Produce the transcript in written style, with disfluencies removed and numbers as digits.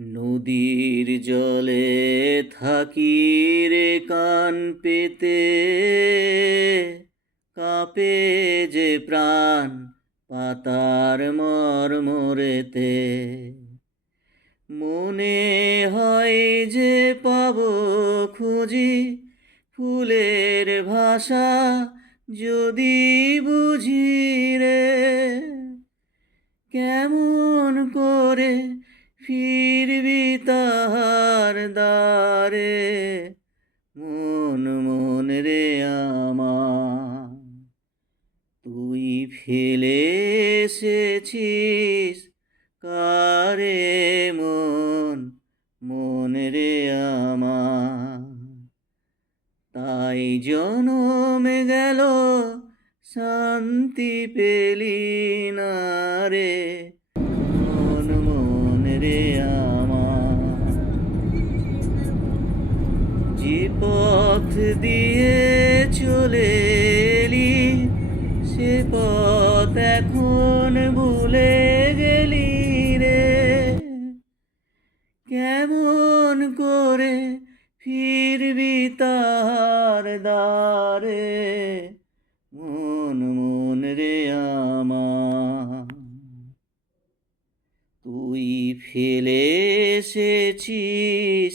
নদীর জলে থাকি রে কান পেতে, কাঁপে যে প্রাণ পাতার মরমরেতে। মনে হয় যে পাবো খুঁজি ফুলের ভাষা, যদি বুঝি রে কেমন করে ফিরবি তাহার দ্বারে। মন মন রে আমার, তুই ফেলে এসেছিস কারে মন মন রে আমার। তাই জনম গেল শান্তি পেলি না রে, মন মন রে আমার। যে পথ দিয়ে চলে এলি সে পথ এখন ভুলে গেলি রে। কেমন করে ফিরবি তার দ্বারে, মন মন রে আমার। তুই ফেলে এসেছিস